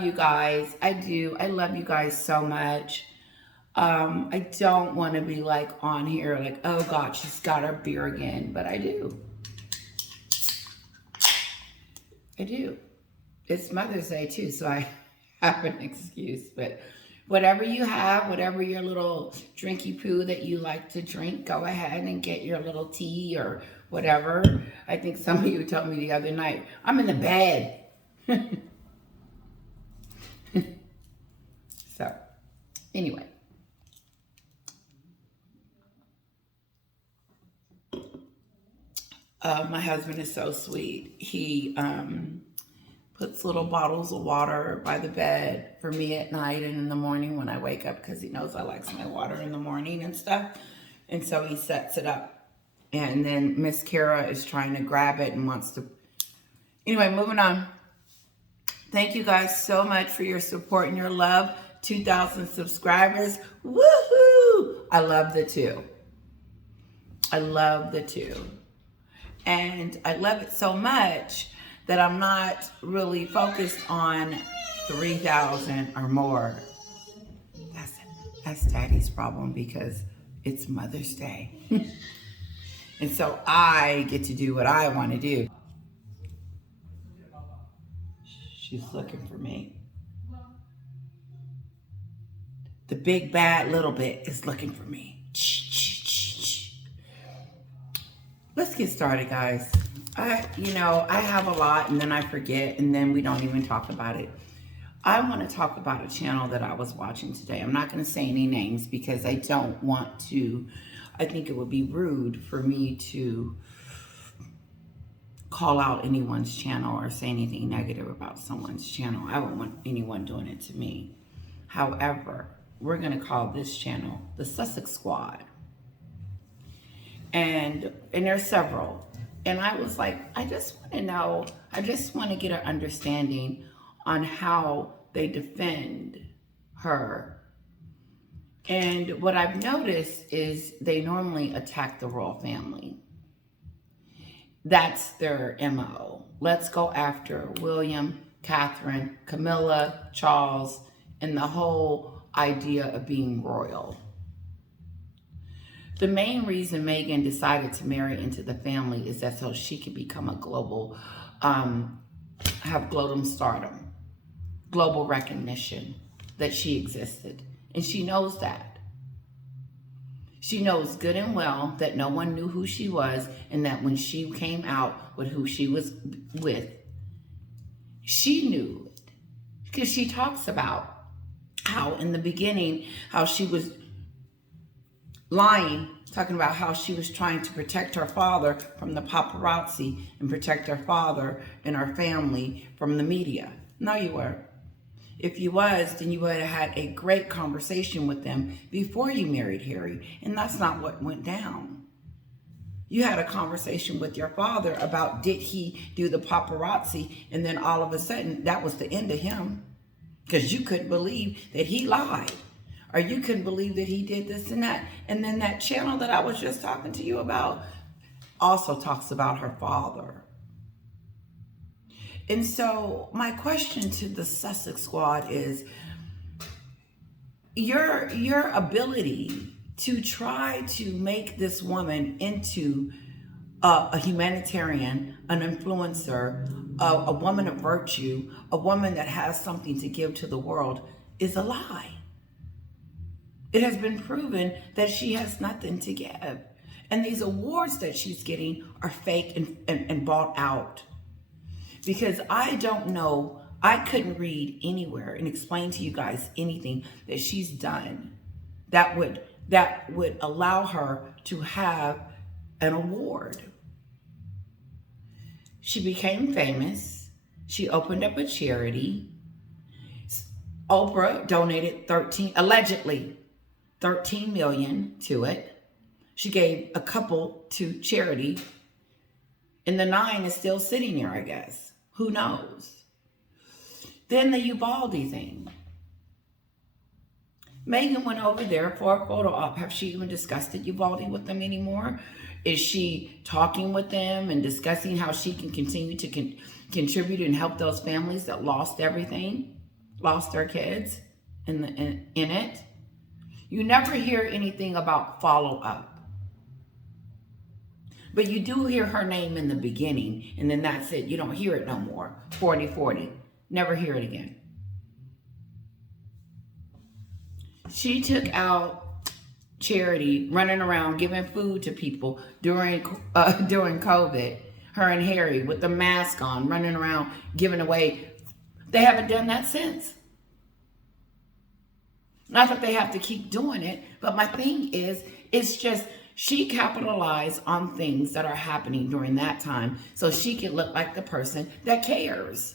love you guys. I do. I love you guys so much. I don't want to be like on here like, oh God, she's got her beer again. But I do. I do. It's Mother's Day too, so I have an excuse. But whatever you have, whatever your little drinky poo that you like to drink, go ahead and get your little tea or whatever. I think some of you told me the other night, I'm in the bed. So, anyway. My husband is so sweet. He puts little bottles of water by the bed for me at night and in the morning when I wake up because he knows I like my water in the morning and stuff. And so he sets it up. And then Miss Kara is trying to grab it and wants to... Anyway, moving on. Thank you guys so much for your support and your love. 2,000 subscribers. Woohoo! I love the two. I love the two. And I love it so much that I'm not really focused on 3,000 or more. That's Daddy's problem because it's Mother's Day. And so I get to do what I want to do. She's looking for me. The big bad little bit is looking for me. Let's get started, guys. I have a lot and then I forget and then we don't even talk about it. I want to talk about a channel that I was watching today. I'm not going to say any names because I don't want to. I think it would be rude for me to call out anyone's channel or say anything negative about someone's channel. I wouldn't want anyone doing it to me. However, we're going to call this channel the Sussex Squad. And there's several. And I was like, I just want to know, I just want to get an understanding on how they defend her. And what I've noticed is they normally attack the royal family. That's their MO. Let's go after William, Catherine, Camilla, Charles, and the whole idea of being royal. The main reason Meghan decided to marry into the family is that so she could become a global, have global stardom, global recognition that she existed. And she knows that. She knows good and well that no one knew who she was and that when she came out with who she was with, she knew it. Because she talks about how in the beginning, how she was lying, talking about how she was trying to protect her father from the paparazzi and protect her father and her family from the media. No, you weren't. If you was, then you would have had a great conversation with them before you married Harry. And that's not what went down. You had a conversation with your father about did he do the paparazzi, and then all of a sudden that was the end of him because you couldn't believe that he lied. Or you couldn't believe that he did this and that. And then that channel that I was just talking to you about also talks about her father. And so my question to the Sussex Squad is your ability to try to make this woman into a humanitarian, an influencer, a woman of virtue, a woman that has something to give to the world is a lie. It has been proven that she has nothing to give. And these awards that she's getting are fake and bought out. Because I don't know, I couldn't read anywhere and explain to you guys anything that she's done that would allow her to have an award. She became famous. She opened up a charity. Oprah donated allegedly 13 million to it. She gave a couple to charity. And the 9 is still sitting there, I guess. Who knows? Then the Uvalde thing. Meghan went over there for a photo op. Have she even discussed it, Uvalde, with them anymore? Is she talking with them and discussing how she can continue to contribute and help those families that lost everything? lost their kids in it. You never hear anything about follow-up. But you do hear her name in the beginning, and then that's it. You don't hear it no more. 40-40. Never hear it again. She took out charity, running around giving food to people during COVID. Her and Harry with the mask on, running around giving away. They haven't done that since. Not that they have to keep doing it, but my thing is, it's just she capitalized on things that are happening during that time so she can look like the person that cares.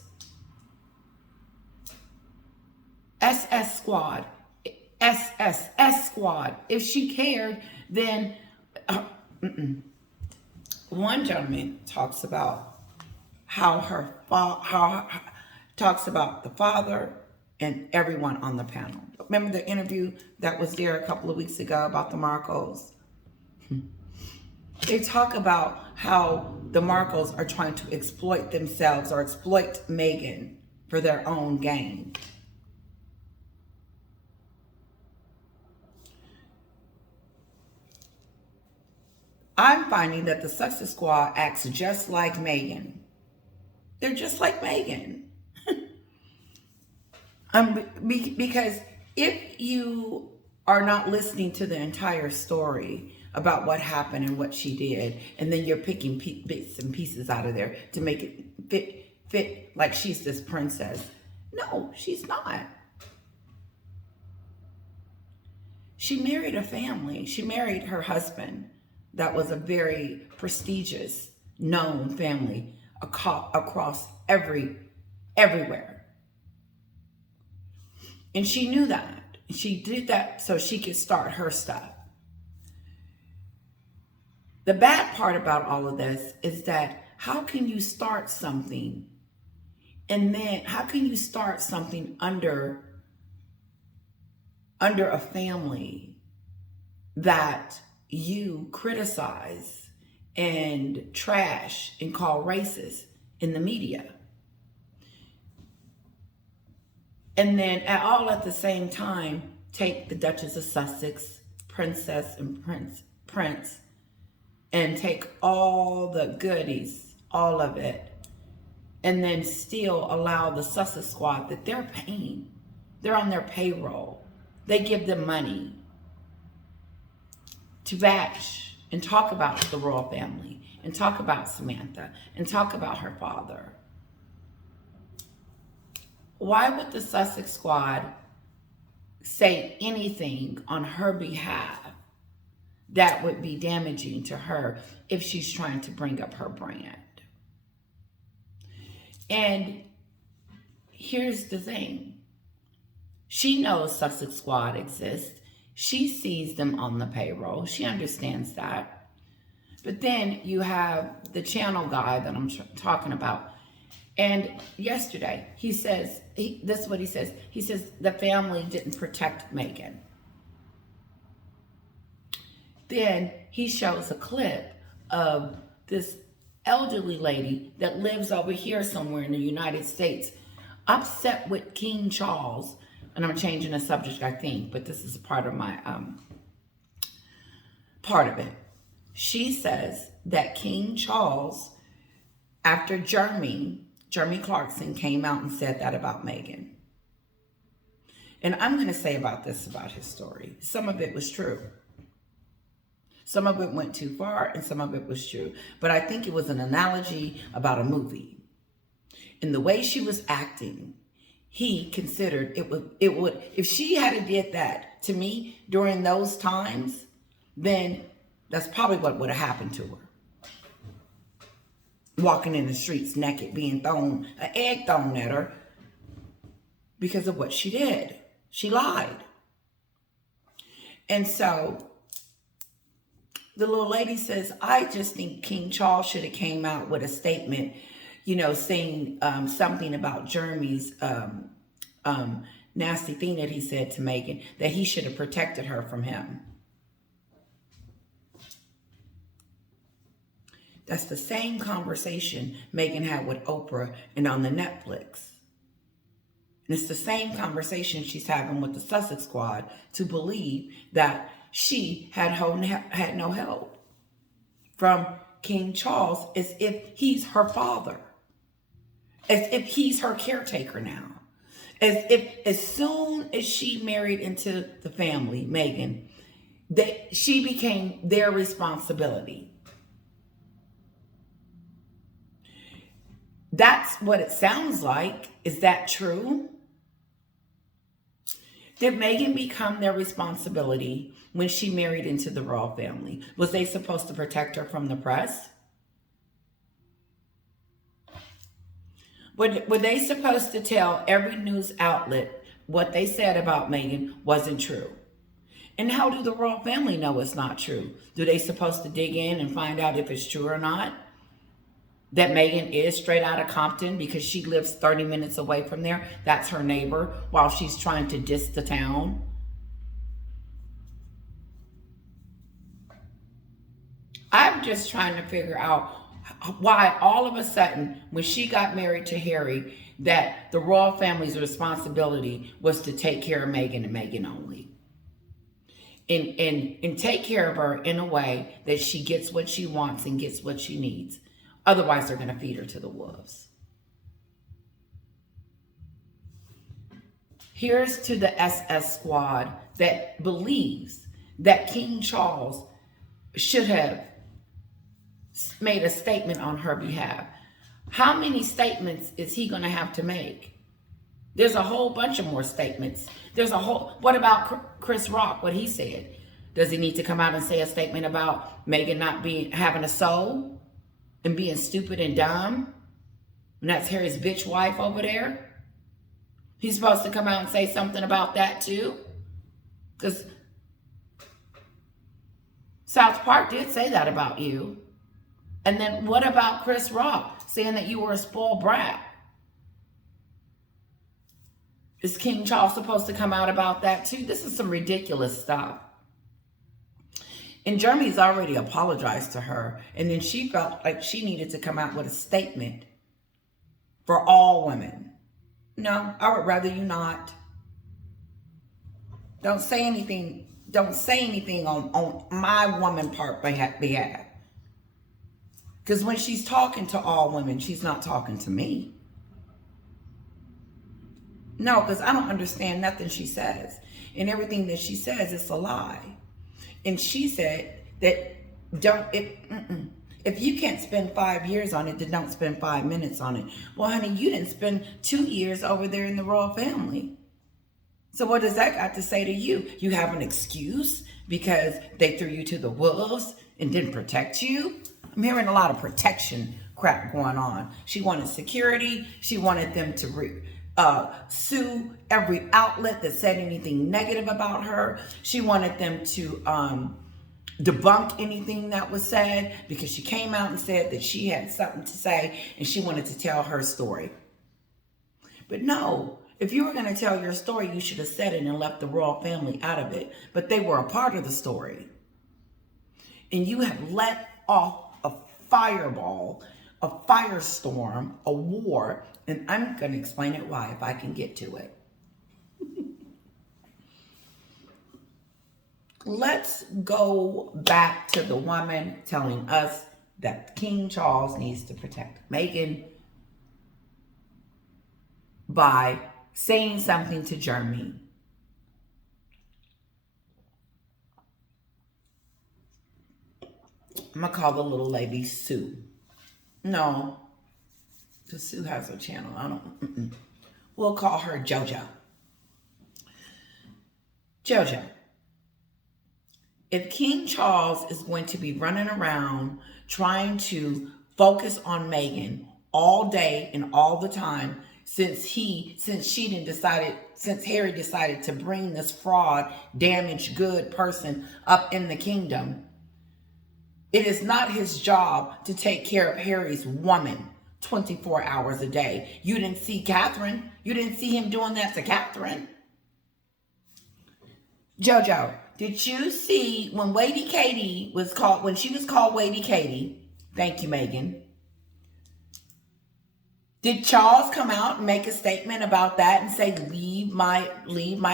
SS Squad. SSS Squad. If she cared, then one gentleman talks about how talks about the father and everyone on the panel. Remember the interview that was there a couple of weeks ago about the Marcos? They talk about how the Marcos are trying to exploit themselves or exploit Meghan for their own gain. I'm finding that the Sussex Squad acts just like Meghan. They're just like Meghan. Because if you are not listening to the entire story about what happened and what she did, and then you're picking bits and pieces out of there to make it fit like she's this princess. No, she's not. She married a family. She married her husband. That was a very prestigious, known family across everywhere. And she knew that. She did that so she could start her stuff. The bad part about all of this is that how can you start something and then how can you start something under a family that you criticize and trash and call racist in the media? And then at the same time, take the Duchess of Sussex, Princess and Prince, and take all the goodies, all of it, and then still allow the Sussex Squad that they're paying. They're on their payroll. They give them money to bash and talk about the royal family and talk about Samantha and talk about her father. Why would the Sussex Squad say anything on her behalf that would be damaging to her if she's trying to bring up her brand? And here's the thing. She knows Sussex Squad exists. She sees them on the payroll. She understands that. But then you have the channel guy that I'm talking about. And yesterday, he says, this is what he says. He says the family didn't protect Meghan. Then he shows a clip of this elderly lady that lives over here somewhere in the United States, upset with King Charles. And I'm changing the subject, I think, but this is a part of my, part of it. She says that King Charles, after Jeremy Clarkson came out and said that about Meghan. And I'm going to say about his story. Some of it was true. Some of it went too far and some of it was true. But I think it was an analogy about a movie. In the way she was acting, he considered it would, if she had did that to me during those times, then that's probably what would have happened to her. Walking in the streets naked, being thrown, an egg thrown at her because of what she did. She lied. And so the little lady says, I just think King Charles should have came out with a statement, saying something about Jeremy's nasty thing that he said to Meghan, that he should have protected her from him. That's the same conversation Meghan had with Oprah and on the Netflix. And it's the same conversation she's having with the Sussex squad to believe that she had no help from King Charles, as if he's her father, as if he's her caretaker now, as if as soon as she married into the family, Meghan, that she became their responsibility. That's what it sounds like. Is that true? Did Meghan become their responsibility when she married into the royal family? Was they supposed to protect her from the press? Were they supposed to tell every news outlet what they said about Meghan wasn't true? And how do the royal family know it's not true? Do they supposed to dig in and find out if it's true or not? That Meghan is straight out of Compton because she lives 30 minutes away from there. That's her neighbor while she's trying to diss the town. I'm just trying to figure out why all of a sudden, when she got married to Harry, that the royal family's responsibility was to take care of Meghan and Meghan only. And take care of her in a way that she gets what she wants and gets what she needs. Otherwise, they're going to feed her to the wolves. Here's to the SS squad that believes that King Charles should have made a statement on her behalf. How many statements is he going to have to make? There's a whole bunch of more statements. What about Chris Rock, what he said? Does he need to come out and say a statement about Meghan not having a soul? And being stupid and dumb? And that's Harry's bitch wife over there? He's supposed to come out and say something about that too? Because South Park did say that about you. And then what about Chris Rock saying that you were a spoiled brat? Is King Charles supposed to come out about that too? This is some ridiculous stuff. And Jeremy's already apologized to her. And then she felt like she needed to come out with a statement for all women. No, I would rather you not. Don't say anything. Don't say anything on my woman part behalf. Because when she's talking to all women, she's not talking to me. No, because I don't understand nothing she says. And everything that she says is a lie. And she said that if you can't spend 5 years on it, then don't spend 5 minutes on it. Well, honey, you didn't spend 2 years over there in the royal family. So what does that got to say to you? You have an excuse because they threw you to the wolves and didn't protect you? I'm hearing a lot of protection crap going on. She wanted security. She wanted them to sue every outlet that said anything negative about her. She wanted them to debunk anything that was said because she came out and said that she had something to say and she wanted to tell her story. But no, if you were going to tell your story, you should have said it and left the royal family out of it. But they were a part of the story. And you have let off a fireball, a firestorm, a war. And I'm going to explain it why if I can get to it. Let's go back to the woman telling us that King Charles needs to protect Meghan by saying something to Jeremy. I'm going to call the little lady Sue. No, because Sue has a channel. We'll call her JoJo. JoJo. If King Charles is going to be running around trying to focus on Meghan all day and all the time, since Harry decided to bring this fraud, damaged good person up in the kingdom, it is not his job to take care of Harry's woman 24 hours a day. You didn't see Catherine. You didn't see him doing that to Catherine. JoJo, did you see when Lady Katie was called, when she was called Lady Katie? Thank you, Meghan. Did Charles come out and make a statement about that and say, leave my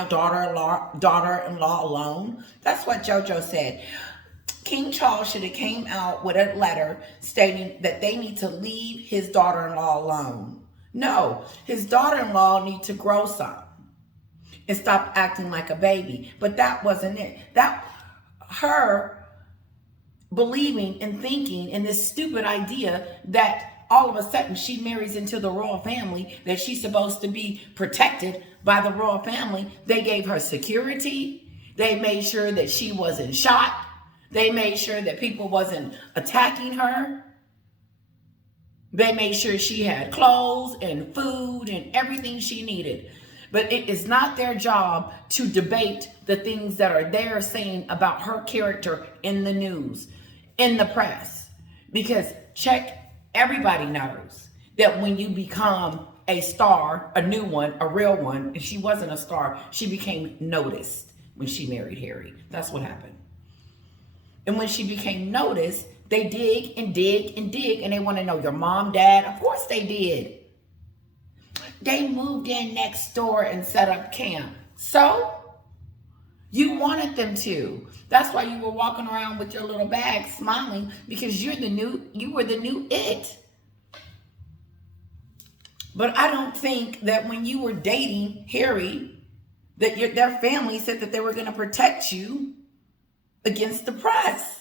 daughter-in-law alone? That's what JoJo said. King Charles should have came out with a letter stating that they need to leave his daughter-in-law alone. No, his daughter-in-law needs to grow some and stop acting like a baby. But that wasn't it. That her believing and thinking in this stupid idea that all of a sudden she marries into the royal family, that she's supposed to be protected by the royal family. They gave her security. They made sure that she wasn't shot. They made sure that people wasn't attacking her. They made sure she had clothes and food and everything she needed. But it is not their job to debate the things that are there saying about her character in the news, in the press. Because everybody knows that when you become a star, a new one, a real one, and she wasn't a star, she became noticed when she married Harry. That's what happened. And when she became noticed, they dig and dig and dig, and they want to know your mom, dad. Of course they did. They moved in next door and set up camp. So you wanted them to. That's why you were walking around with your little bag smiling, because you were the new it. But I don't think that when you were dating Harry, that their family said that they were going to protect you against the press.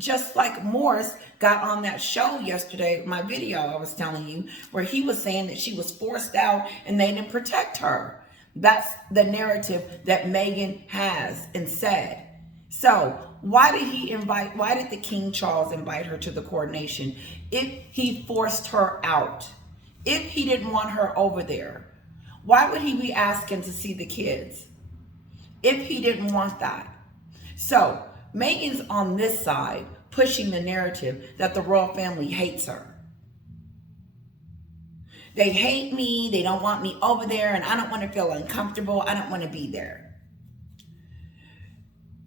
Just like Morris got on that show yesterday, my video I was telling you, where he was saying that she was forced out and they didn't protect her. That's the narrative that Meghan has and said. So why did the King Charles invite her to the coronation if he forced her out? If he didn't want her over there, why would he be asking to see the kids? If he didn't want that. So Meghan's on this side pushing the narrative that the royal family hates her. They hate me. They don't want me over there, and I don't want to feel uncomfortable. I don't want to be there.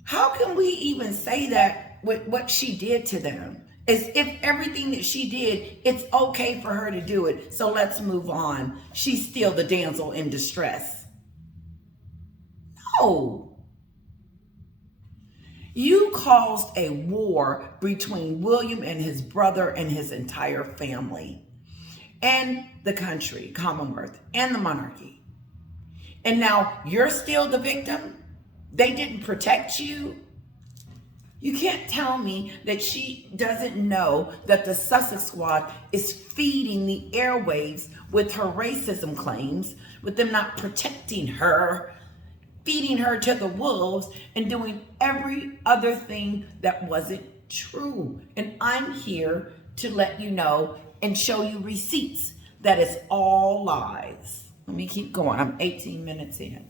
How can we even say that with what she did to them? As if everything that she did, it's okay for her to do it, so let's move on. She's still the damsel in distress. No. You caused a war between William and his brother and his entire family, and the country, Commonwealth, and the monarchy. And now you're still the victim? They didn't protect you? You can't tell me that she doesn't know that the Sussex squad is feeding the airwaves with her racism claims, with them not protecting her, feeding her to the wolves, and doing every other thing that wasn't true. And I'm here to let you know and show you receipts that it's all lies. Let me keep going. I'm 18 minutes in.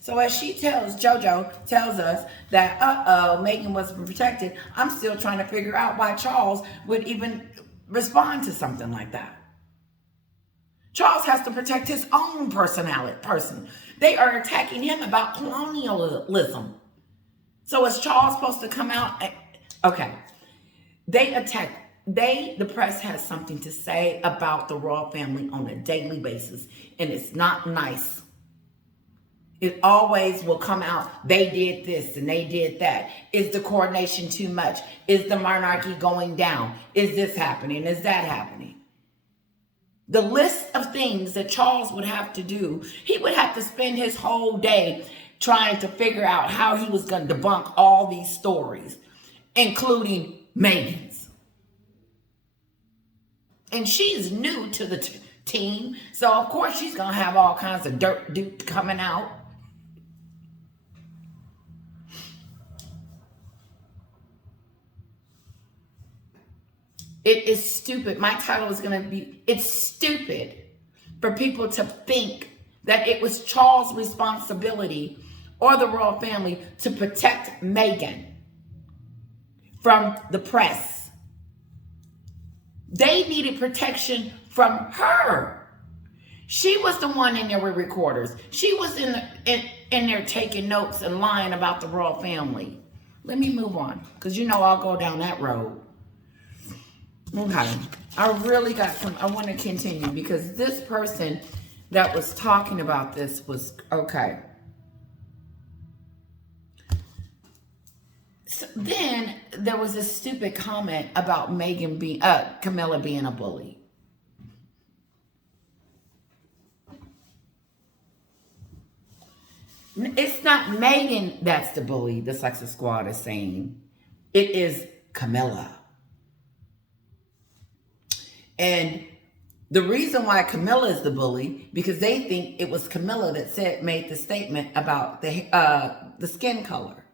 So as JoJo tells us that, Meghan wasn't protected, I'm still trying to figure out why Charles would even respond to something like that. Charles has to protect his own person. They are attacking him about colonialism. So is Charles supposed to come out? Okay. The press has something to say about the royal family on a daily basis, and it's not nice. It always will come out, they did this and they did that. Is the coronation too much? Is the monarchy going down? Is this happening? Is that happening? The list of things that Charles would have to do, he would have to spend his whole day trying to figure out how he was going to debunk all these stories, including Meghan's. And she's new to the team, so of course she's going to have all kinds of dirt coming out. It is stupid. My title is going to be, it's stupid for people to think that it was Charles' responsibility or the royal family to protect Meghan from the press. They needed protection from her. She was the one in there with recorders. She was in there taking notes and lying about the royal family. Let me move on, because I'll go down that road. Okay. I really got some, I want to continue because this person that was talking about this was, okay. So then there was a stupid comment about Meghan being, Camilla being a bully. It's not Meghan that's the bully, the Sussex Squad is saying. It is Camilla. And the reason why Camilla is the bully, because they think it was Camilla that made the statement about the skin color.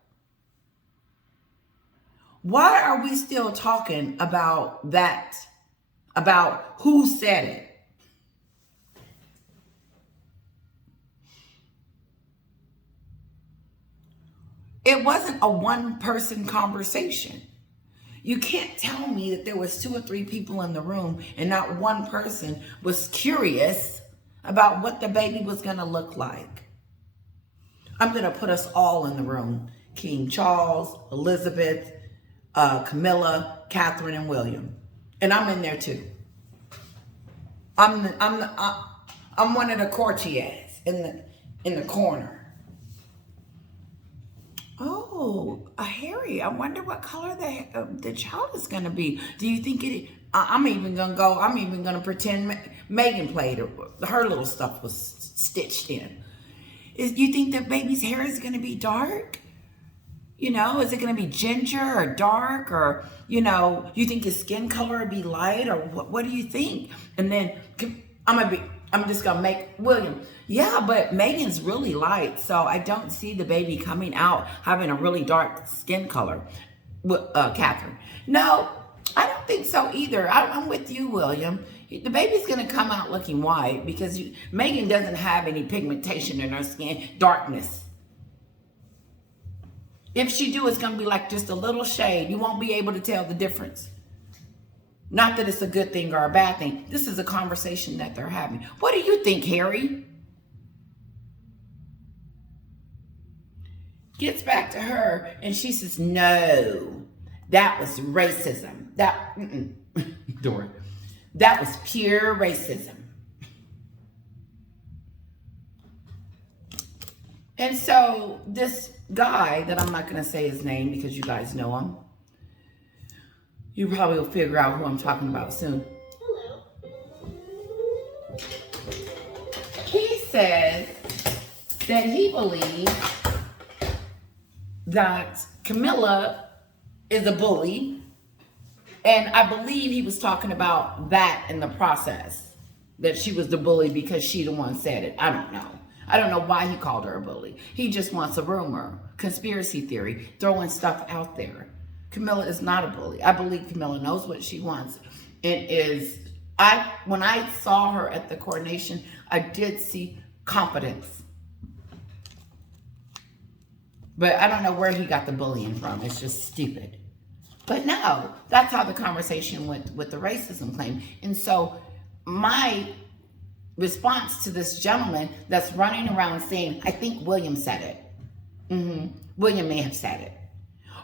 Why are we still talking about that? About who said it? It wasn't a one-person conversation. You can't tell me that there was 2 or 3 people in the room and not one person was curious about what the baby was going to look like. I'm going to put us all in the room. King Charles, Elizabeth, Camilla, Catherine, and William. And I'm in there too. I'm one of the courtiers in the corner. Oh, Harry, I wonder what color the child is going to be. Do you think it? I'm even going to pretend Meghan played it. Her little stuff was stitched in. You think the baby's hair is going to be dark? You know, is it going to be ginger or dark, or, you know, you think his skin color would be light, or what do you think? And then I'm just going to make William. Yeah, but Meghan's really light, so I don't see the baby coming out having a really dark skin color. Catherine. No, I don't think so either. I'm with you, William. The baby's going to come out looking white because Meghan doesn't have any pigmentation in her skin, darkness. If she do, it's going to be like just a little shade. You won't be able to tell the difference. Not that it's a good thing or a bad thing. This is a conversation that they're having. What do you think, Harry? Gets back to her and she says, no, that was racism. Dora, that was pure racism. And so this guy that I'm not going to say his name because you guys know him. You probably will figure out who I'm talking about soon. Hello. He says that he believes that Camilla is a bully. And I believe he was talking about that in the process. That she was the bully because she the one said it. I don't know. I don't know why he called her a bully. He just wants a rumor, conspiracy theory, throwing stuff out there. Camilla is not a bully. I believe Camilla knows what she wants. When I saw her at the coronation, I did see confidence. But I don't know where he got the bullying from. It's just stupid. But no, that's how the conversation went with the racism claim. And so my response to this gentleman that's running around saying, I think William said it. William may have said it.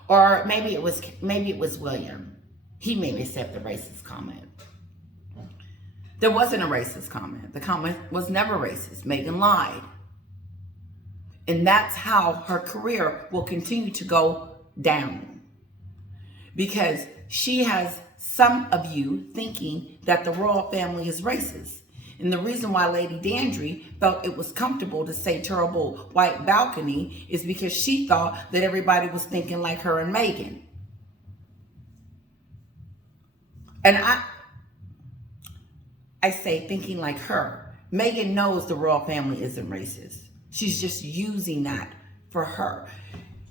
Or maybe it was William. He maybe said the racist comment. There wasn't a racist comment. The comment was never racist. Meghan lied. And that's how her career will continue to go down. Because she has some of you thinking that the royal family is racist. And the reason why Lady Dandry felt it was comfortable to say terrible white balcony is because she thought that everybody was thinking like her and Meghan. And I say thinking like her. Meghan knows the royal family isn't racist. She's just using that for her.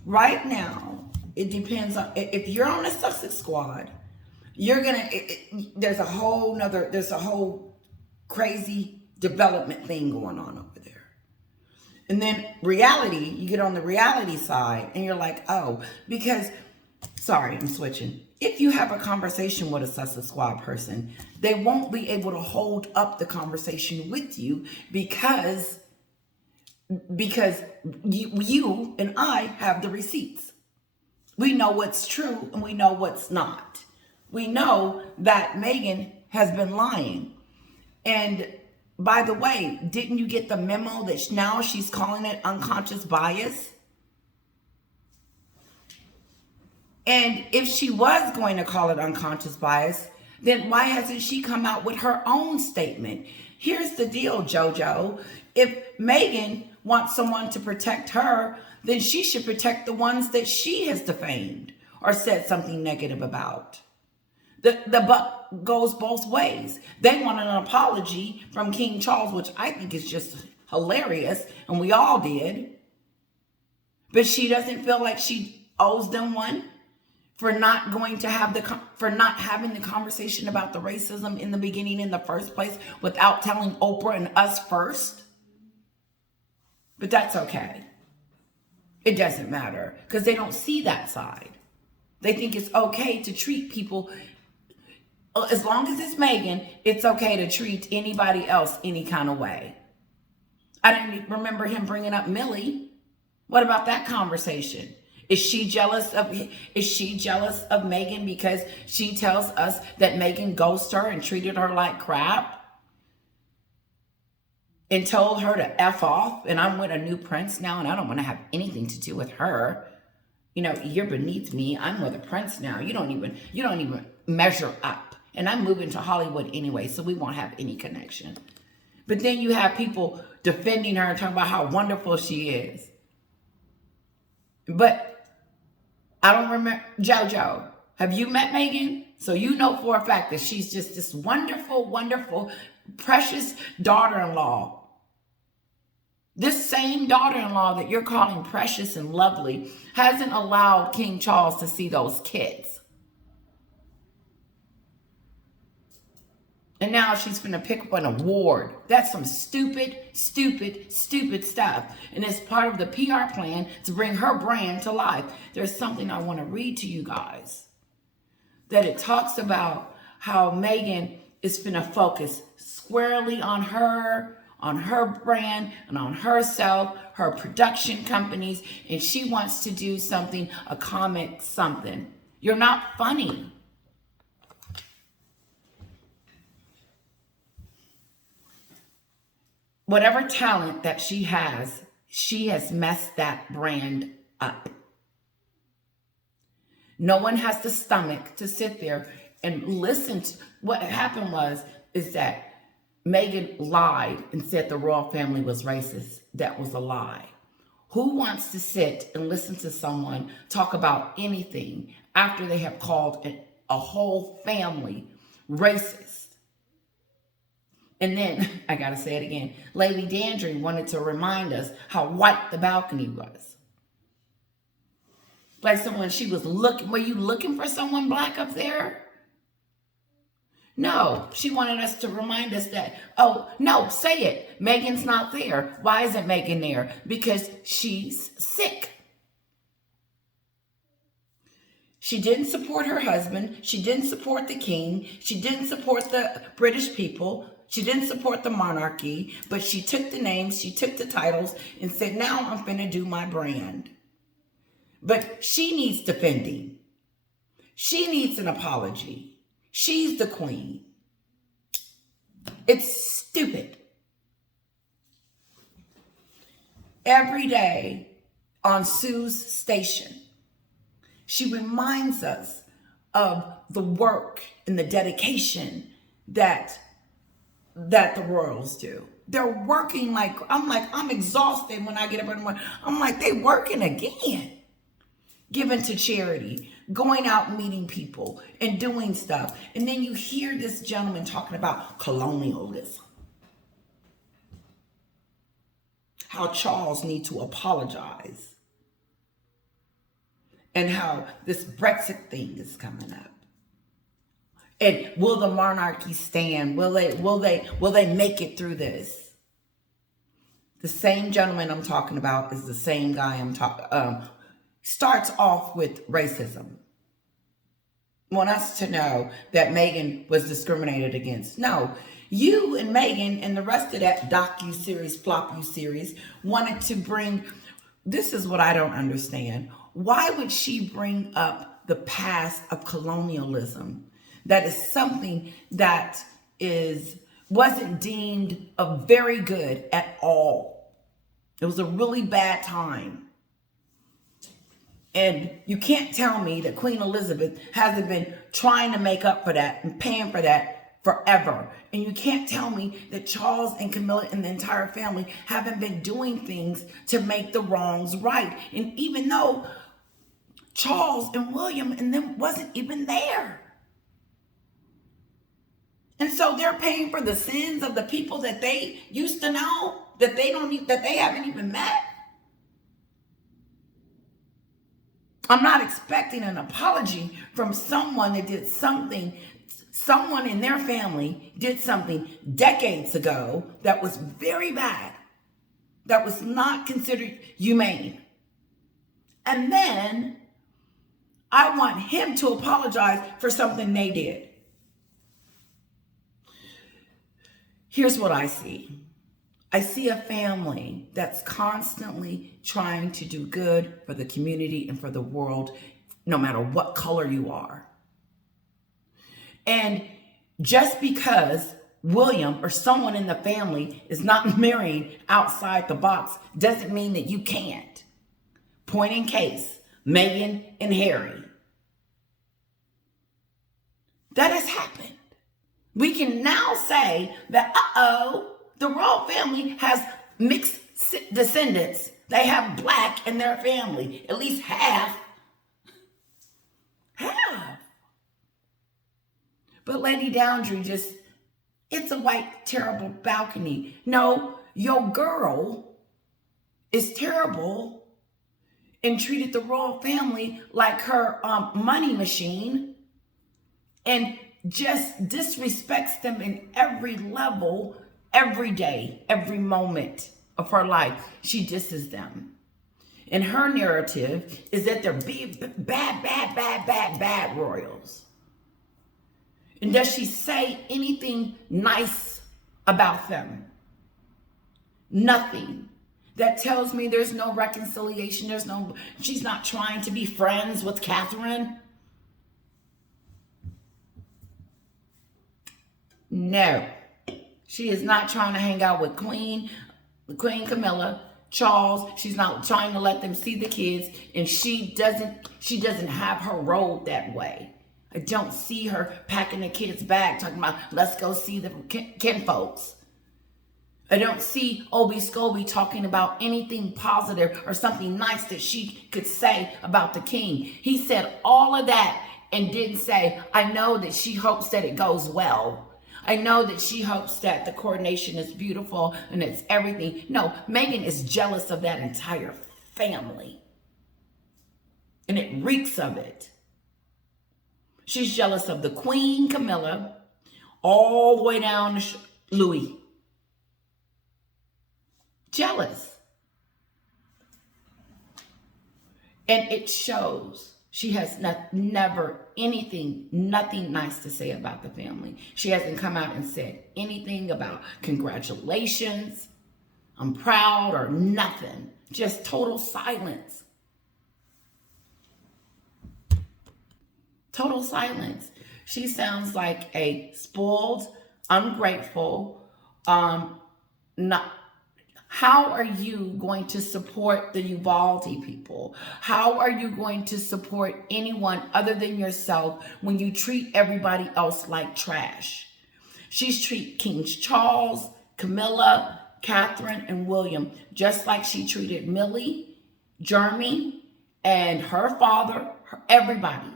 Right now, it depends on, if you're on the Sussex Squad, there's a whole crazy development thing going on over there. And then reality, you get on the reality side and you're like, oh, because, sorry, I'm switching. If you have a conversation with a Sussex Squad person, they won't be able to hold up the conversation with you because you and I have the receipts. We know what's true and we know what's not. we know that Meghan has been lying. And by the way, didn't you get the memo that now she's calling it unconscious bias? And if she was going to call it unconscious bias, then why hasn't she come out with her own statement? Here's the deal, JoJo. If Meghan wants someone to protect her, then she should protect the ones that she has defamed or said something negative about. The buck goes both ways. They want an apology from King Charles, which I think is just hilarious, and we all did. But she doesn't feel like she owes them one for not going to have for not having the conversation about the racism in the beginning in the first place without telling Oprah and us first. But that's okay. It doesn't matter because they don't see that side. They think it's okay to treat people, as long as it's Meghan, it's okay to treat anybody else any kind of way. I didn't remember him bringing up Millie. What about that conversation? Is she jealous of Meghan because she tells us that Meghan ghosted her and treated her like crap and told her to F off, and I'm with a new prince now and I don't want to have anything to do with her. You know, you're beneath me. I'm with a prince now. You don't even measure up. And I'm moving to Hollywood anyway, so we won't have any connection. But then you have people defending her and talking about how wonderful she is. But I don't remember, JoJo, have you met Meghan? So you know for a fact that she's just this wonderful, wonderful, precious daughter-in-law. This same daughter-in-law that you're calling precious and lovely hasn't allowed King Charles to see those kids. And now she's going to pick up an award. That's some stupid, stupid, stupid stuff. And it's part of the PR plan to bring her brand to life. There's something I want to read to you guys. That it talks about how Meghan is going to focus squarely on her brand and on herself, her production companies. And she wants to do something, a comic something. You're not funny. Whatever talent that she has messed that brand up. No one has the stomach to sit there and listen to what happened is that Meghan lied and said the royal family was racist. That was a lie. Who wants to sit and listen to someone talk about anything after they have called a whole family racist? And then, I gotta say it again, Lady Dandry wanted to remind us how white the balcony was. Like someone she was looking, were you looking for someone black up there? No, she wanted us to remind us that, oh, no, say it. Meghan's not there. Why isn't Meghan there? Because she's sick. She didn't support her husband. She didn't support the king. She didn't support the British people. She didn't support the monarchy, but she took the names, she took the titles and said, now I'm going to do my brand. But she needs defending. She needs an apology. She's the queen. It's stupid. Every day on Sue's station, she reminds us of the work and the dedication that the royals do. They're working I'm exhausted when I get up in the morning. I'm like, they working again. Giving to charity, going out and meeting people and doing stuff. And then you hear this gentleman talking about colonialism. How Charles needs to apologize. And how this Brexit thing is coming up. And will the monarchy stand? Will they make it through this? The same gentleman I'm talking about is the same guy starts off with racism. Want us to know that Meghan was discriminated against. No, you and Meghan and the rest of that docu-series, flop-you-series wanted to bring, this is what I don't understand. Why would she bring up the past of colonialism? That is something that wasn't deemed a very good at all. It was a really bad time. And you can't tell me that Queen Elizabeth hasn't been trying to make up for that and paying for that forever. And you can't tell me that Charles and Camilla and the entire family haven't been doing things to make the wrongs right. And even though Charles and William and them wasn't even there. And so they're paying for the sins of the people that they used to know, that they haven't even met. I'm not expecting an apology from someone that did something, someone in their family did something decades ago that was very bad, that was not considered humane. And then I want him to apologize for something they did. Here's what I see. I see a family that's constantly trying to do good for the community and for the world, no matter what color you are. And just because William or someone in the family is not marrying outside the box doesn't mean that you can't. Point in case, Meghan and Harry. That has happened. We can now say that, the royal family has mixed descendants. They have black in their family, at least half. Half. But Lady Downdry it's a white, terrible balcony. No, your girl is terrible and treated the royal family like her money machine and just disrespects them in every level, every day, every moment of her life. She disses them. And her narrative is that they're bad royals. And does she say anything nice about them? Nothing. That tells me there's no reconciliation. She's not trying to be friends with Catherine. No, she is not trying to hang out with Queen Camilla, Charles. She's not trying to let them see the kids, and she doesn't have her road that way. I don't see her packing the kids' bag, talking about let's go see the kin folks. I don't see Obi Scobie talking about anything positive or something nice that she could say about the king. He said all of that and didn't say, I know that she hopes that it goes well. I know that she hopes that the coronation is beautiful and it's everything. No, Meghan is jealous of that entire family. And it reeks of it. She's jealous of the Queen Camilla all the way down to Louis. Jealous. And it shows. She has never nothing nice to say about the family. She hasn't come out and said anything about congratulations, I'm proud, or nothing. Just total silence. Total silence. She sounds like a spoiled, ungrateful, How are you going to support the Uvalde people? How are you going to support anyone other than yourself when you treat everybody else like trash? She's treated King Charles, Camilla, Catherine, and William just like she treated Millie, Jeremy, and her father, everybody.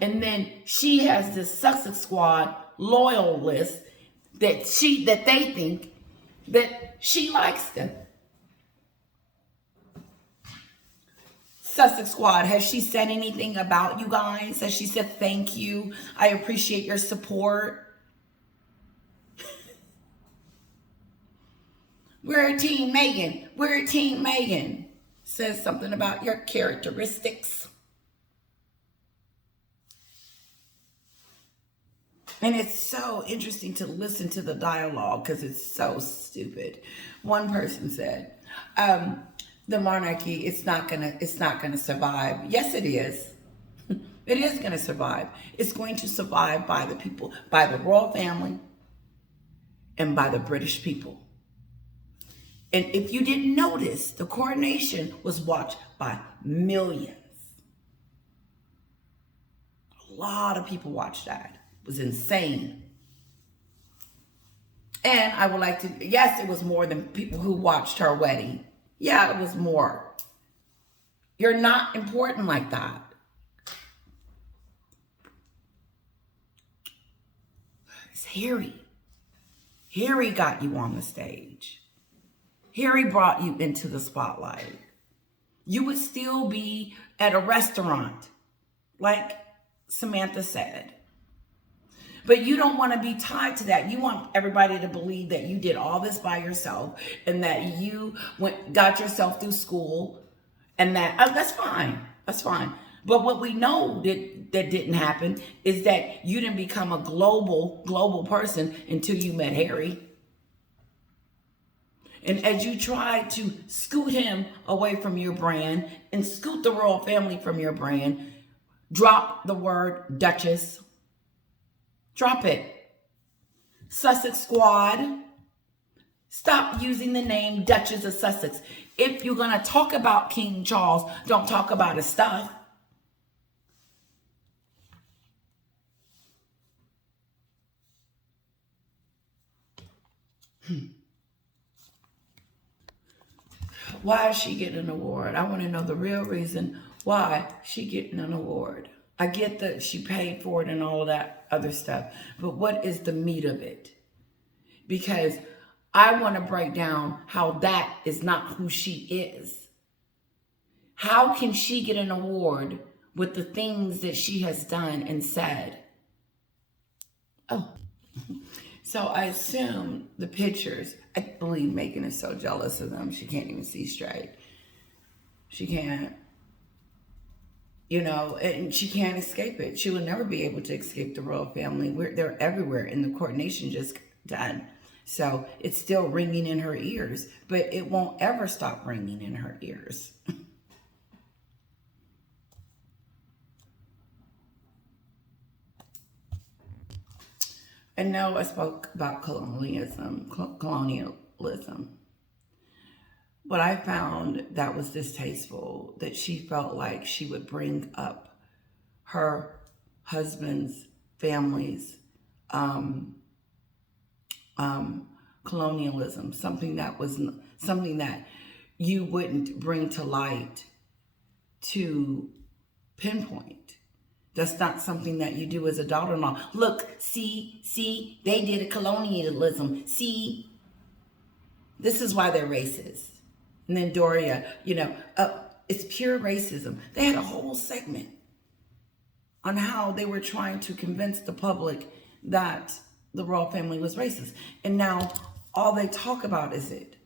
And then she has this Sussex squad loyal list that they think that she likes them. Sussex squad, has she said anything about you guys? Has she said thank you? I appreciate your support. We're a team Meghan. We're a team Meghan. Says something about your characteristics. And it's so interesting to listen to the dialogue because it's so stupid. One person said, the monarchy, it's not gonna survive. Yes, it is. It is going to survive. It's going to survive by the people, by the royal family, and by the British people. And if you didn't notice, the coronation was watched by millions. A lot of people watched that. It was insane. And I would like to, yes, it was more than people who watched her wedding. Yeah, it was more. You're not important like that. It's Harry. Harry got you on the stage. Harry brought you into the spotlight. You would still be at a restaurant, like Samantha said. But you don't want to be tied to that. You want everybody to believe that you did all this by yourself and that you got yourself through school and that, that's fine. That's fine. But what we know that didn't happen is that you didn't become a global person until you met Harry. And as you try to scoot him away from your brand and scoot the royal family from your brand, drop the word Duchess. Drop it. Sussex Squad. Stop using the name Duchess of Sussex. If you're going to talk about King Charles, don't talk about his stuff. Why is she getting an award? I want to know the real reason why she getting an award. I get that she paid for it and all of that other stuff, but what is the meat of it? Because I want to break down how that is not who she is. How can she get an award with the things that she has done and said? Oh, so I assume the pictures, I believe Meghan is so jealous of them, she can't even see straight. She can't. You know, and she can't escape it. She will never be able to escape the royal family. They're everywhere, and the coronation just done. So it's still ringing in her ears, but it won't ever stop ringing in her ears. I know I spoke about colonialism. What I found that was distasteful, that she felt like she would bring up her husband's family's colonialism, something that you wouldn't bring to light to pinpoint. That's not something that you do as a daughter-in-law. Look, see, they did a colonialism. See, this is why they're racist. And then Doria, it's pure racism. They had a whole segment on how they were trying to convince the public that the royal family was racist. And now all they talk about is it.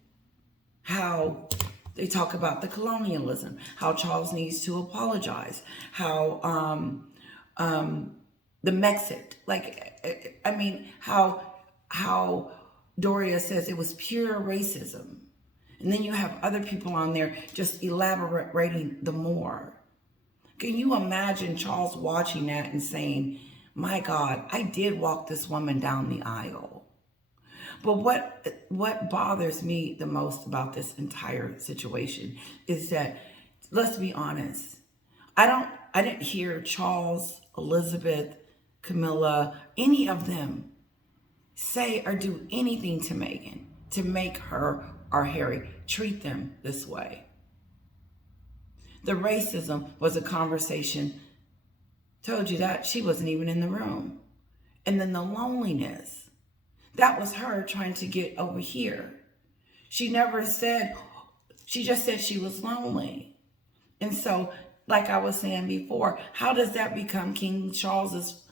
How they talk about the colonialism, how Charles needs to apologize, how the Mexit, how Doria says it was pure racism. And then you have other people on there just elaborating the more. Can you imagine Charles watching that and saying, my God, I did walk this woman down the aisle. But what bothers me the most about this entire situation is that, let's be honest, I didn't hear Charles, Elizabeth, Camilla, any of them say or do anything to Meghan to make her or Harry treat them this way. The racism was a conversation, told you that she wasn't even in the room. And then the loneliness, that was her trying to get over here. She never said, she just said she was lonely. And so, like I was saying before, how does that become King Charles's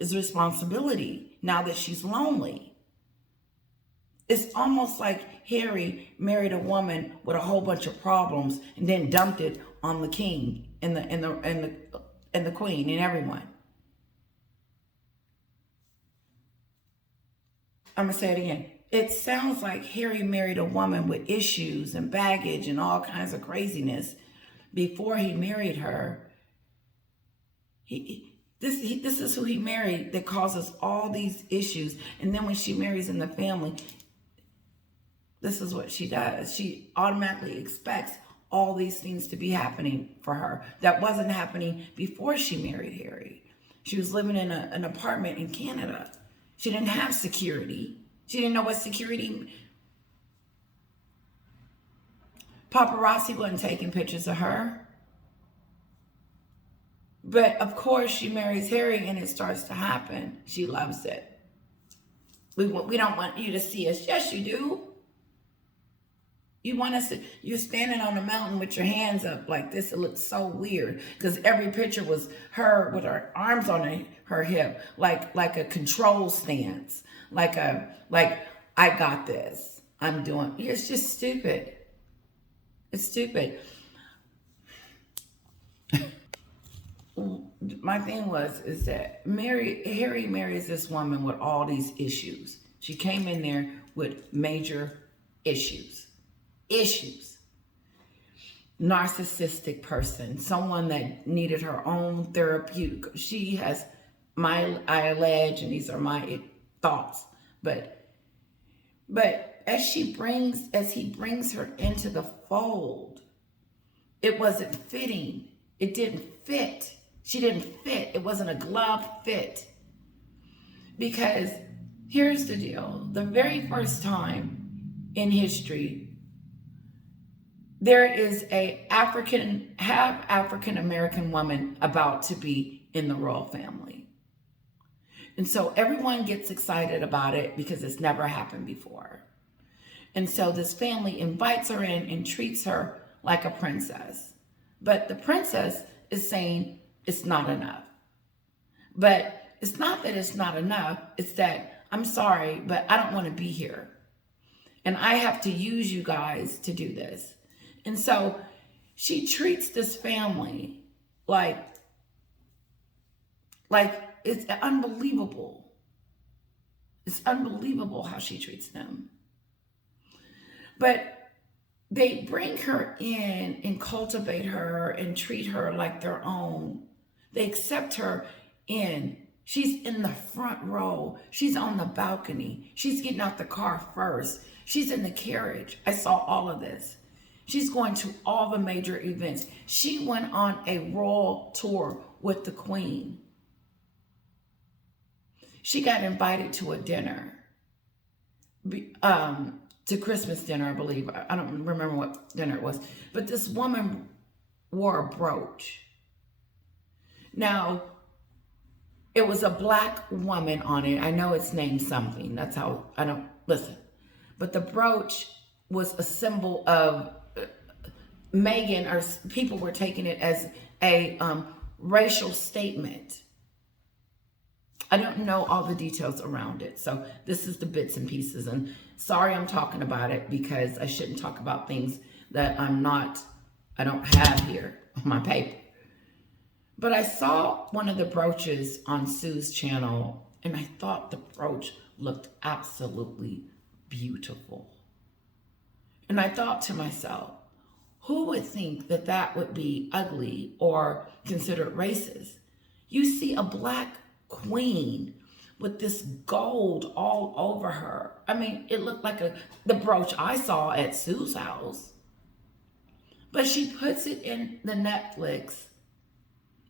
responsibility now that she's lonely? It's almost like Harry married a woman with a whole bunch of problems and then dumped it on the king and the queen and everyone. I'm gonna say it again. It sounds like Harry married a woman with issues and baggage and all kinds of craziness. Before he married her, This is who he married that causes all these issues. And then when she marries in the family, this is what she does. She automatically expects all these things to be happening for her that wasn't happening before she married Harry. She was living in an apartment in Canada. She didn't have security. She didn't know what security. Paparazzi wasn't taking pictures of her. But of course, she marries Harry and it starts to happen. She loves it. We don't want you to see us. Yes, you do. You want us to, you're standing on a mountain with your hands up like this. It looks so weird because every picture was her with her arms on her hip, like a control stance, like I got this. I'm doing. It's just stupid. It's stupid. My thing is that Harry marries this woman with all these issues. She came in there with major issues. Narcissistic person, someone that needed her own therapeutic. She has, I allege, and these are my thoughts, but as he brings her into the fold, it wasn't fitting. It didn't fit. She didn't fit. It wasn't a glove fit. Because here's the deal. The very first time in history, there is a half African American woman about to be in the royal family. And so everyone gets excited about it because it's never happened before. And so this family invites her in and treats her like a princess. But the princess is saying it's not enough. But it's not that it's not enough. It's that, I'm sorry, but I don't want to be here. And I have to use you guys to do this. And so she treats this family like it's unbelievable. It's unbelievable how she treats them. But they bring her in and cultivate her and treat her like their own. They accept her in. She's in the front row. She's on the balcony. She's getting out the car first. She's in the carriage. I saw all of this. She's going to all the major events. She went on a royal tour with the Queen. She got invited to a dinner, to Christmas dinner, I believe. I don't remember what dinner it was. But this woman wore a brooch. Now, it was a black woman on it. I know it's named something. That's how, I don't, listen. But the brooch was a symbol of Meghan, or people were taking it as a racial statement. I don't know all the details around it. So this is the bits and pieces. And sorry I'm talking about it because I shouldn't talk about things that I don't have here on my paper. But I saw one of the brooches on Sue's channel and I thought the brooch looked absolutely beautiful. And I thought to myself, who would think that that would be ugly or considered racist? You see a black queen with this gold all over her. I mean, it looked like the brooch I saw at Sue's house. But she puts it in the Netflix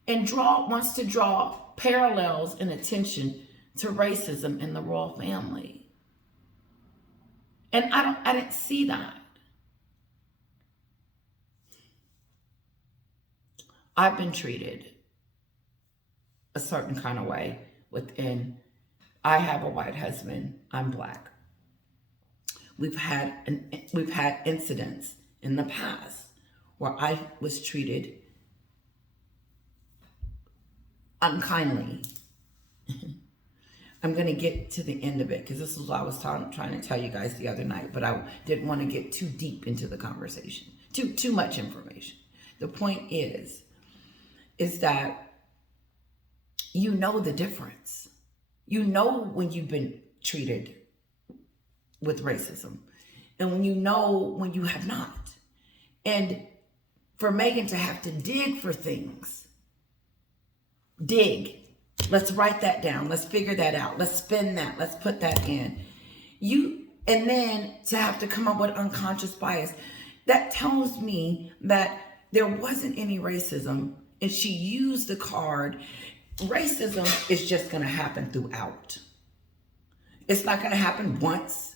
and wants to draw parallels and attention to racism in the royal family. And I didn't see that. I've been treated a certain kind of way within. I have a white husband. I'm black. We've had incidents in the past where I was treated unkindly. I'm going to get to the end of it because this is what I was trying to tell you guys the other night, but I didn't want to get too deep into the conversation. Too much information. The point is that you know the difference. You know when you've been treated with racism and when you have not. And for Meghan to have to dig for things Dig. Let's write that down. Let's figure that out. Let's spin that. Let's put that in. And then to have to come up with unconscious bias, that tells me that there wasn't any racism, and she used the card. Racism is just going to happen throughout. It's not going to happen once.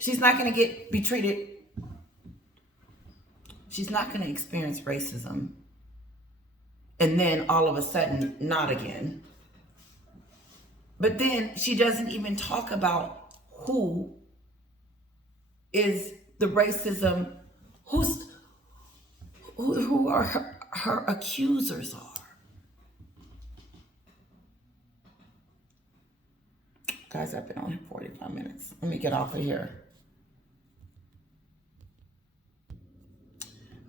She's not going to be treated. She's not going to experience racism and then all of a sudden not again. But then she doesn't even talk about who is the racism, who are her accusers are. Guys, I've been on here 45 minutes. Let me get off of here.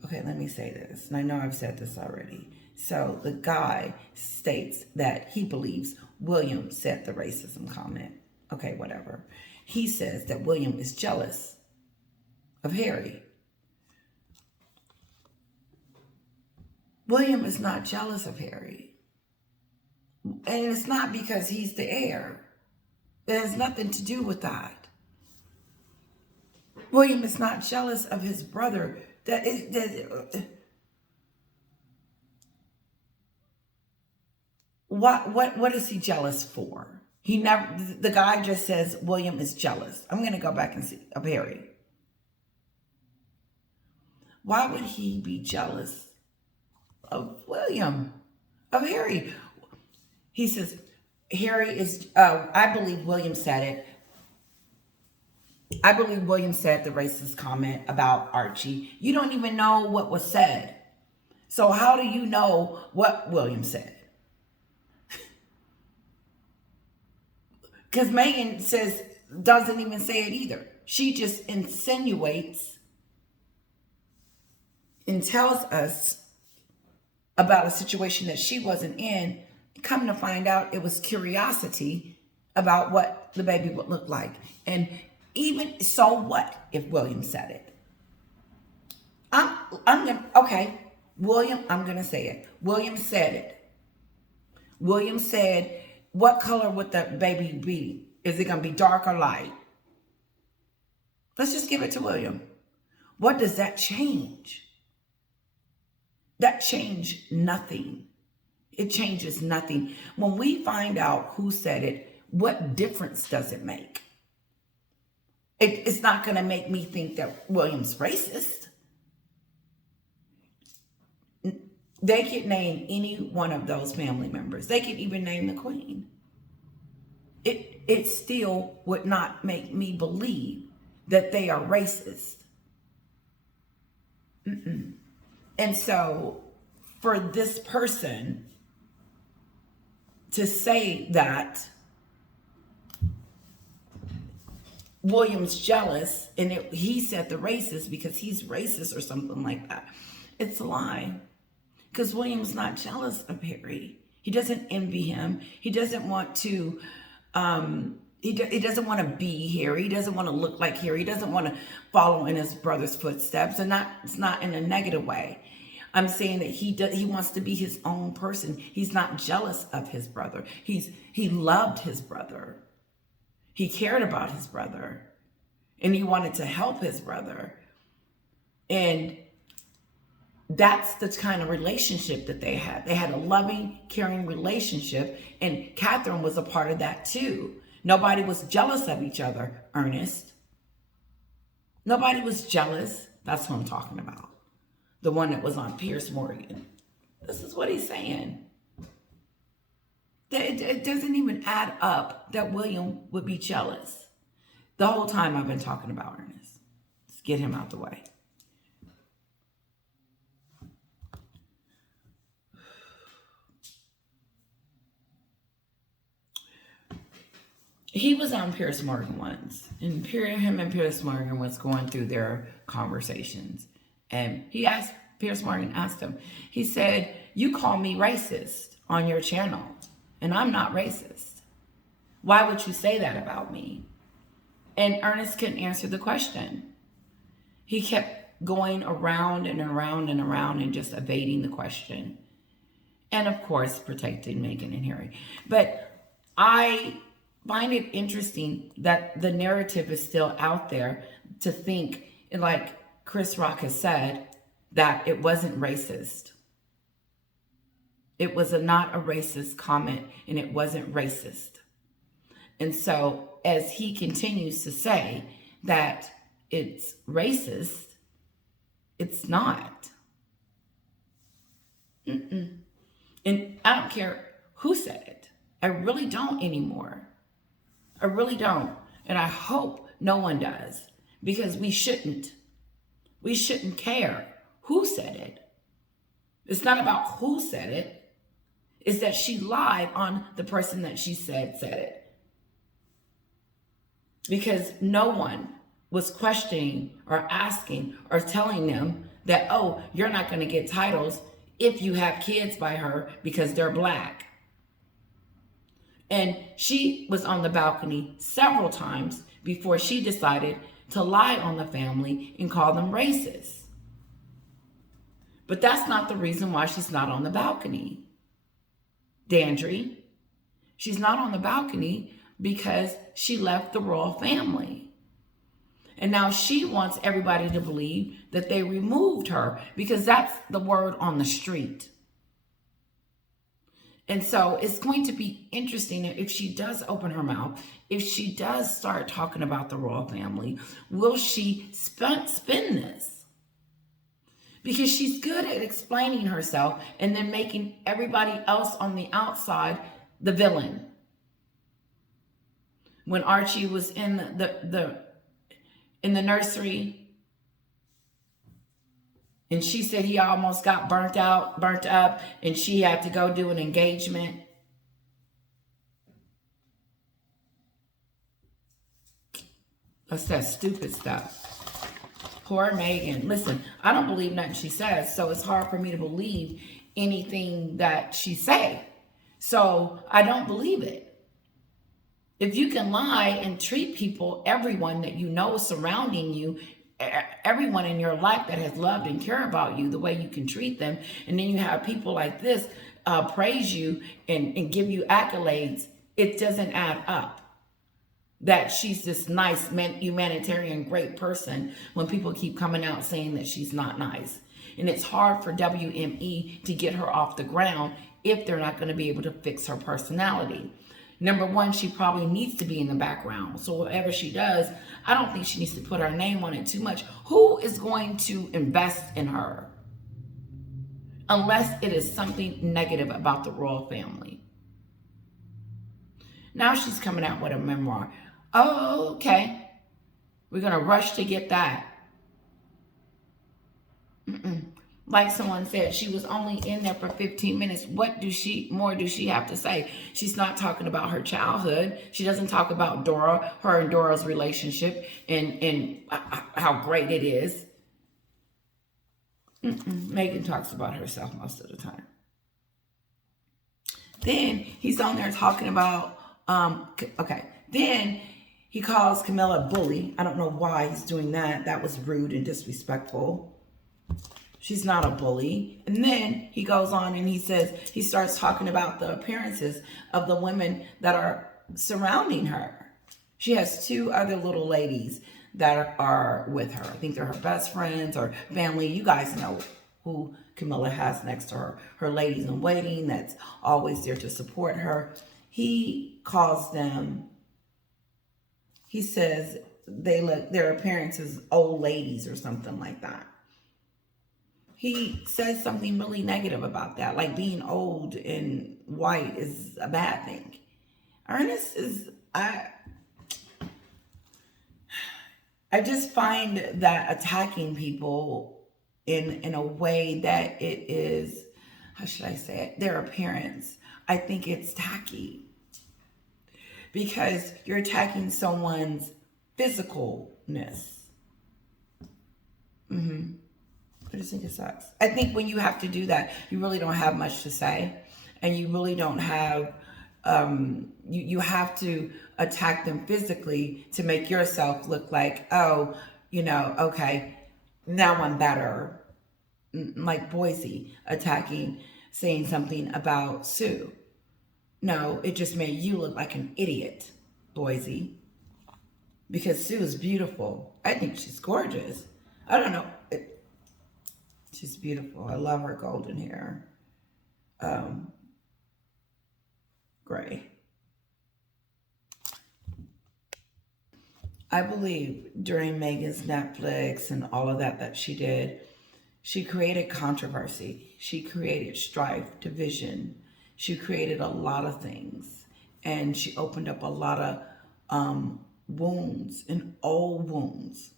Okay, let me say this. And I know I've said this already. So the guy states that he believes William said the racism comment. Okay, whatever. He says that William is jealous of Harry. William is not jealous of Harry. And it's not because he's the heir. It has nothing to do with that. William is not jealous of his brother. What is he jealous for? The guy just says William is jealous. I'm going to go back and see of Harry. Why would he be jealous of William, of Harry? He says, Harry is, I believe William said it. I believe William said the racist comment about Archie. You don't even know what was said. So how do you know what William said? Because Meghan doesn't even say it either. She just insinuates and tells us about a situation that she wasn't in. Come to find out, it was curiosity about what the baby would look like. And even so, what if William said it? William, I'm gonna say it. William said it. William said, what color would the baby be? Is it gonna be dark or light? Let's just give it to William. What does that change? That changed nothing. It changes nothing. When we find out who said it, what difference does it make? It's not going to make me think that William's racist. They could name any one of those family members. They could even name the Queen. It still would not make me believe that they are racist. And so for this person to say that William's jealous and he said the racist because he's racist or something like that, it's a lie. Because William's not jealous of Harry. He doesn't envy him. He doesn't want to, he doesn't want to be Harry. He doesn't want to look like Harry. He doesn't want to follow in his brother's footsteps. And it's not in a negative way. I'm saying that he wants to be his own person. He's not jealous of his brother. He loved his brother. He cared about his brother. And he wanted to help his brother. And that's the kind of relationship that they had. They had a loving, caring relationship. And Catherine was a part of that too. Nobody was jealous of each other, Ernest. Nobody was jealous. That's what I'm talking about. The one that was on Piers Morgan. This is what he's saying. It doesn't even add up that William would be jealous. The whole time I've been talking about Ernest. Let's get him out the way. He was on Piers Morgan once. And him and Piers Morgan was going through their conversations. And Piers Morgan asked him, he said, you call me racist on your channel, and I'm not racist. Why would you say that about me? And Ernest couldn't answer the question. He kept going around and around and around and just evading the question. And of course, protecting Meghan and Harry. But I find it interesting that the narrative is still out there to think, and like Chris Rock has said, that it wasn't racist. It was not a racist comment, and it wasn't racist. And so as he continues to say that it's racist, it's not. And I don't care who said it. I really don't anymore. I really don't. And I hope no one does, because we shouldn't. We shouldn't care who said it. It's not about who said it. It's that she lied on the person that she said it. Because no one was questioning or asking or telling them that, oh, you're not going to get titles if you have kids by her because they're black. And she was on the balcony several times before she decided to lie on the family and call them racist. But that's not the reason why she's not on the balcony, Dandry. She's not on the balcony because she left the royal family. And now she wants everybody to believe that they removed her, because that's the word on the street. And so it's going to be interesting if she does open her mouth, if she does start talking about the royal family, will she spin this? Because she's good at explaining herself and then making everybody else on the outside the villain. When Archie was in the nursery, and she said he almost got burnt up, and she had to go do an engagement. That's that stupid stuff. Poor Meghan. Listen, I don't believe nothing she says, so it's hard for me to believe anything that she say. So I don't believe it. If you can lie and treat people, everyone that you know surrounding you, everyone in your life that has loved and care about you, the way you can treat them, and then you have people like this praise you and give you accolades, it doesn't add up. That she's this nice, humanitarian, great person when people keep coming out saying that she's not nice. And it's hard for WME to get her off the ground if they're not going to be able to fix her personality. Number one, she probably needs to be in the background. So whatever she does, I don't think she needs to put her name on it too much. Who is going to invest in her? Unless it is something negative about the royal family. Now she's coming out with a memoir. Oh, okay. We're going to rush to get that. Like someone said, she was only in there for 15 minutes. What more does she have to say? She's not talking about her childhood. She doesn't talk about Dora, her and Dora's relationship, and how great it is. Meghan talks about herself most of the time. Then he's on there talking about, then he calls Camilla a bully. I don't know why he's doing that. That was rude and disrespectful. She's not a bully. And then he goes on and he starts talking about the appearances of the women that are surrounding her. She has two other little ladies that are with her. I think they're her best friends or family. You guys know who Camilla has next to her. Her ladies in waiting that's always there to support her. He calls them, he says their appearances old ladies or something like that. He says something really negative about that, like being old and white is a bad thing. Ernest is, I just find that attacking people in a way that it is, how should I say it, their appearance, I think it's tacky. Because you're attacking someone's physicalness. I just think it sucks. I think when you have to do that, you really don't have much to say. And you really don't have, you have to attack them physically to make yourself look like, oh, okay, now I'm better. Like Boise attacking saying something about Sue. No, it just made you look like an idiot, Boise. Because Sue is beautiful. I think she's gorgeous. I don't know. She's beautiful. I love her golden hair. Gray. I believe during Meghan's Netflix and all of that she did, she created controversy. She created strife, division. She created a lot of things. And she opened up a lot of wounds and old wounds,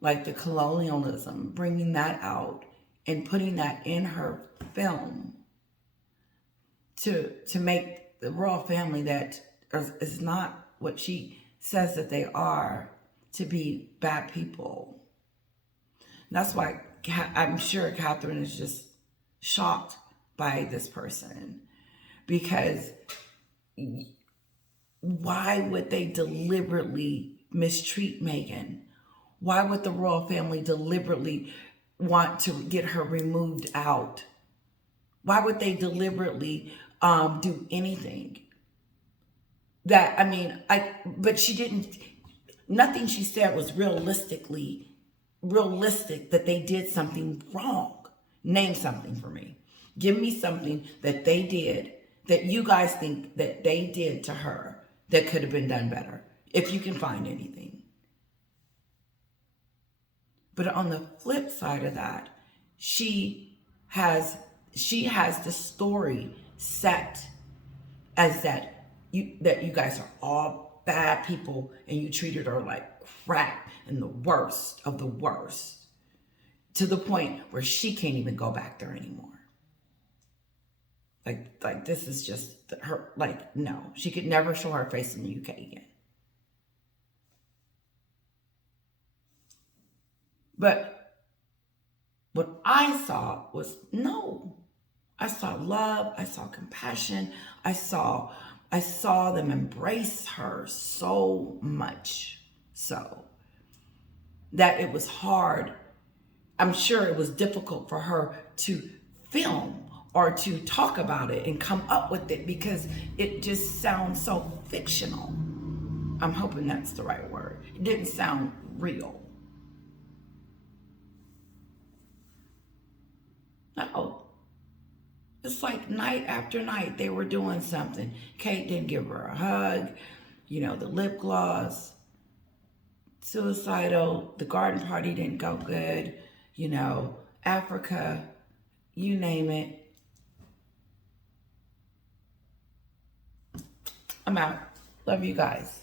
like the colonialism, bringing that out and putting that in her film to make the royal family that is not what she says that they are, to be bad people. And that's why I'm sure Catherine is just shocked by this person, because why would they deliberately mistreat Meghan? Why would the royal family deliberately want to get her removed out? Why would they deliberately do anything? But she didn't, nothing she said was realistic that they did something wrong. Name something for me. Give me something that they did that you guys think that they did to her that could have been done better, if you can find anything. But on the flip side of that, she has the story set as that you guys are all bad people and you treated her like crap and the worst of the worst, to the point where she can't even go back there anymore. Like this is just her, like, no, she could never show her face in the UK again. But what I saw was, no, I saw love, I saw compassion, I saw them embrace her so much so that it was hard. I'm sure it was difficult for her to film or to talk about it and come up with it, because it just sounds so fictional. I'm hoping that's the right word. It didn't sound real. No. It's like night after night they were doing something. Kate didn't give her a hug. The lip gloss. Suicidal. The garden party didn't go good. Africa. You name it. I'm out. Love you guys.